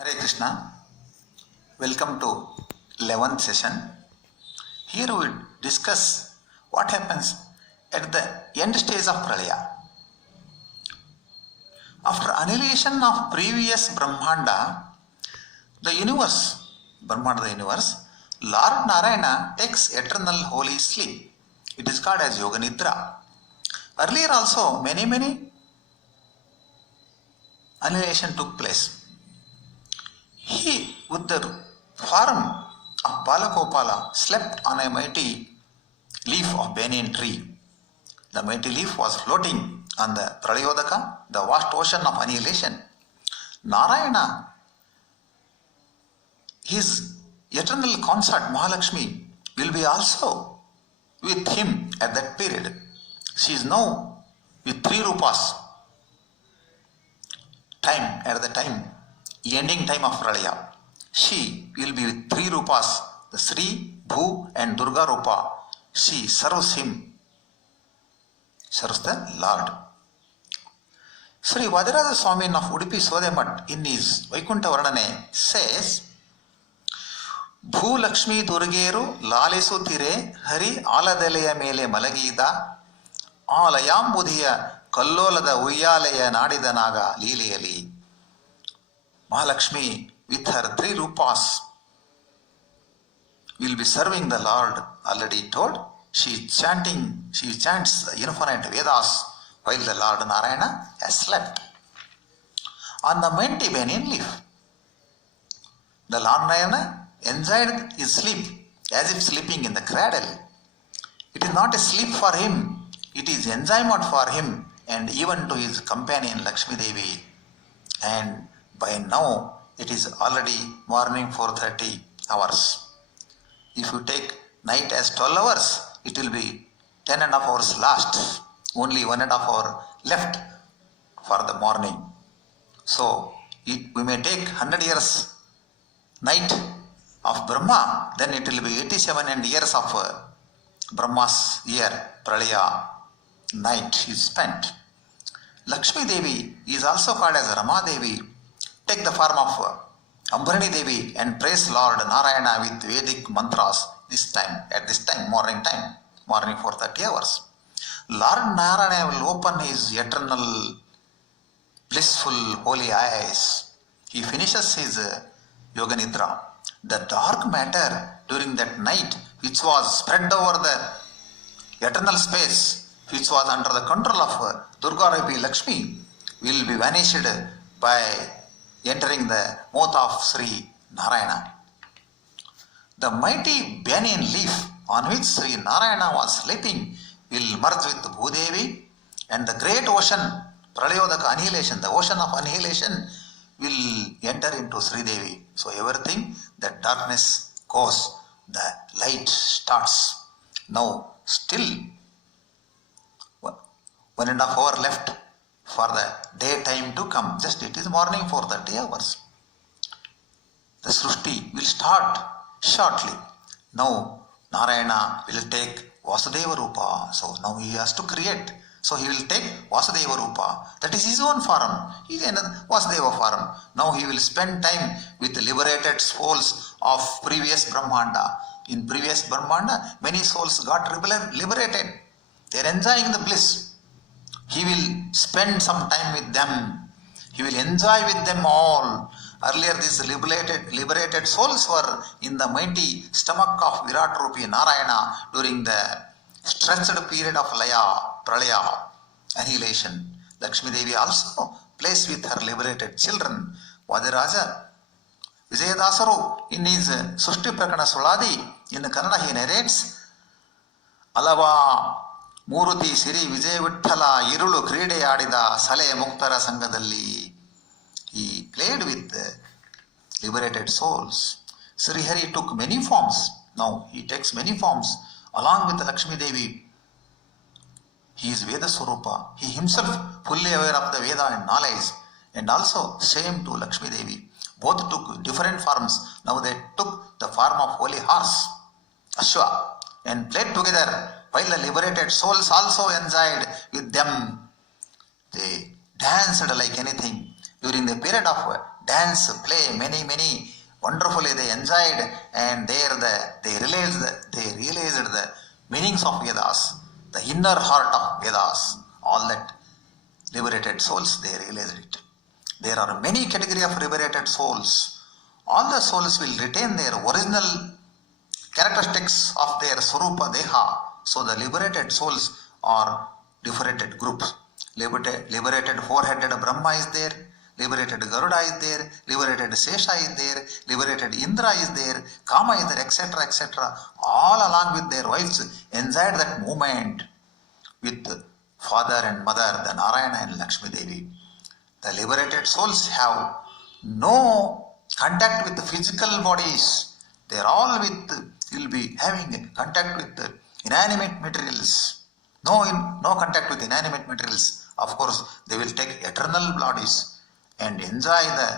Hare Krishna, welcome to 11th session. Here we discuss what happens at the end stage of Pralaya. After annihilation of previous Brahmanda, the universe, Lord Narayana takes eternal holy sleep. It is called as Yoga Nidra. Earlier also many annihilation took place. He, with the form of Balagopala, slept on a mighty leaf of banyan tree. The mighty leaf was floating on the Pralayodaka, the vast ocean of annihilation. Narayana, his eternal consort Mahalakshmi, will be also with him at that period. She is now with three rupas. Ending time of Pralaya. She will be with three rupas, the Sri, Bhu and Durga Rupa. She serves him, serves the Lord. Sri Vadiraja Swami of Udupi Sodemat in his Vaikuntha Varnane says, Bhu Lakshmi Durgeru Lalisu Tire Hari Aladaleya Mele Malagida Alayambudiya Kallolada Uyaleya Nadidanaga Liliyali. Mahalakshmi with her three rupas will be serving the Lord. Already told, she chants the infinite Vedas while the Lord Narayana has slept. On the mighty banyan leaf, the Lord Narayana enjoyed his sleep as if sleeping in the cradle. It is not a sleep for him, it is enjoyment for him and even to his companion Lakshmi Devi. And by now, it is already morning 4:30 hours. If you take night as 12 hours, it will be 10.5 hours last. Only 1.5 hour left for the morning. So, we may take 100 years night of Brahma, then it will be 87 years of Brahma's year, Pralaya night is spent. Lakshmi Devi is also called as Rama Devi. Take the form of Ambrini Devi and praise Lord Narayana with Vedic mantras at this time, morning 4:30 hours. Lord Narayana will open his eternal, blissful, holy eyes. He finishes his Yoga Nidra. The dark matter during that night, which was spread over the eternal space, which was under the control of Durga Devi Lakshmi, will be vanished by entering the mouth of Sri Narayana. The mighty banyan leaf on which Sri Narayana was sleeping will merge with Bhudevi, and the great ocean, Pralayodaka annihilation, the ocean of annihilation will enter into Sri Devi. So everything, the darkness goes, the light starts. Now still 1.5 hour left for the daytime to come. Just it is morning 4:30 hours. The Srushti will start shortly. Now Narayana will take Vasudeva Rupa. So now he has to create. So he will take Vasudeva Rupa. That is his own form. He is another Vasudeva form. Now he will spend time with the liberated souls of previous Brahmanda. In previous Brahmanda, many souls got liberated. They are enjoying the bliss. He will spend some time with them. He will enjoy with them all. Earlier these liberated souls were in the mighty stomach of Virat Rupi Narayana during the stretched period of Laya, Pralaya, annihilation. Lakshmi Devi also plays with her liberated children. Vadiraja Vijayadasaru in his Sushti Prakana Suladi in Kannada he narrates, Alava Muruti Siri Vijay Vitthala Irulu Kride Adida Sale Muktara Sangadalli. He played with liberated souls. Sri Hari took many forms. Now he takes many forms along with Lakshmi Devi. He is Veda Swarupa. He himself fully aware of the Veda and knowledge, and also same to Lakshmi Devi. Both took different forms. Now they took the form of holy horse, Ashwa, and played together. While the liberated souls also enjoyed with them, they danced like anything. During the period of dance, play, many wonderfully they enjoyed, and there they realized the meanings of Vedas, the inner heart of Vedas. All that liberated souls, they realized it. There are many categories of liberated souls. All the souls will retain their original characteristics of their Swarupa Deha. So the liberated souls are different groups. Liberated four-headed Brahma is there, liberated Garuda is there, liberated Sesha is there, liberated Indra is there, Kama is there, etc., etc. All along with their wives enjoyed that moment with father and mother, the Narayana and Lakshmi Devi. The liberated souls have no contact with the physical bodies. They are all will be having contact with the inanimate materials. No contact with inanimate materials. Of course, they will take eternal bodies and enjoy the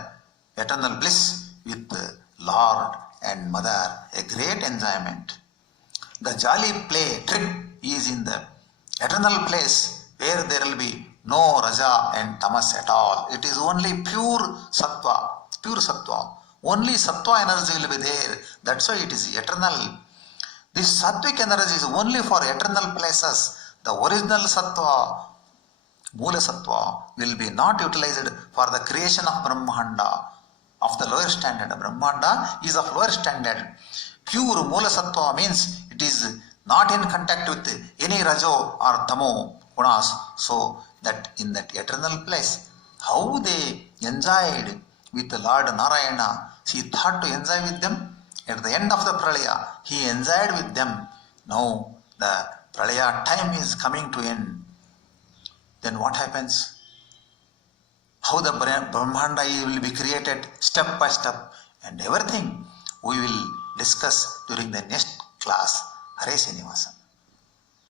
eternal bliss with the Lord and Mother, a great enjoyment. The jolly play trip is in the eternal place where there will be no Raja and Tamas at all. It is only pure Sattva. Only Sattva energy will be there. That's why it is eternal. This Sattvic energy is only for eternal places. The original Sattva, Mula Sattva, will be not utilized for the creation of Brahmanda, of the lower standard. Brahmanda is of lower standard. Pure Mula Sattva means it is not in contact with any Rajo or Tamo gunas. So that in that eternal place, how they enjoyed with the Lord Narayana, he thought to enjoy with them. At the end of the Pralaya, he enjoyed with them. Now the Pralaya time is coming to end. Then what happens? How the Brahmanda will be created step by step, and everything we will discuss during the next class. Hare Srinivasa.